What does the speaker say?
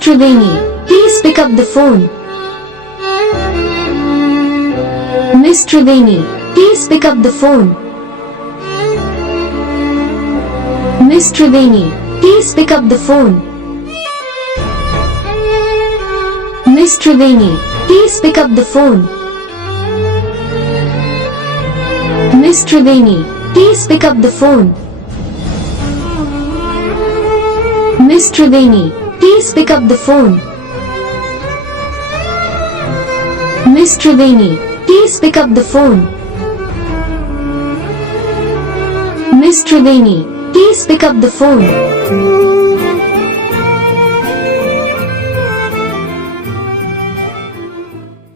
Tribeni, please pick up the phone. Miss Tribeni, please pick up the phone. Miss Tribeni, please pick up the phone. Miss Tribeni, please pick up the phone. Miss Tribeni, please pick up the phone. Miss Tribeni, please pick up the phone. Miss Tribeni, please pick up the phone. Miss Tribeni, please pick up the phone.